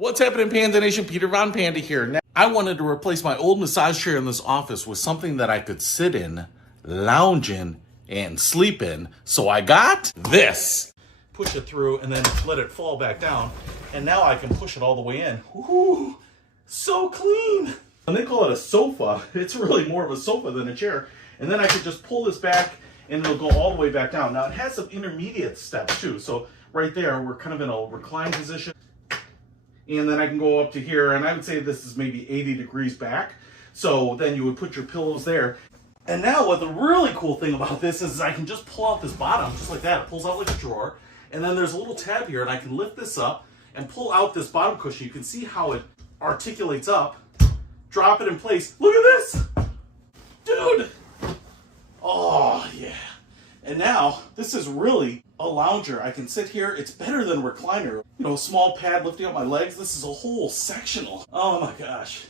What's happening, Panda Nation? Peter von Panda here. Now, I wanted to replace my old massage chair in this office with something that I could sit in, lounge in, and sleep in. So I got this. Push it through and then let it fall back down. And now I can push it all the way in. Ooh, so clean. And they call it a sofa. It's really more of a sofa than a chair. And then I could just pull this back and it'll go all the way back down. Now it has some intermediate steps too. So right there, we're kind of in a reclined position. And then I can go up to here, and I would say this is maybe 80 degrees back. So then you would put your pillows there. And now what the really cool thing about this is I can just pull out this bottom, just like that. It pulls out like a drawer. And then there's a little tab here, and I can lift this up and pull out this bottom cushion. You can see how it articulates up. Drop it in place. Look at this! Dude! Oh, yeah. And now, this is really a lounger. I can sit here. It's better than a recliner. You know, small pad lifting up my legs. This is a whole sectional. Oh my gosh.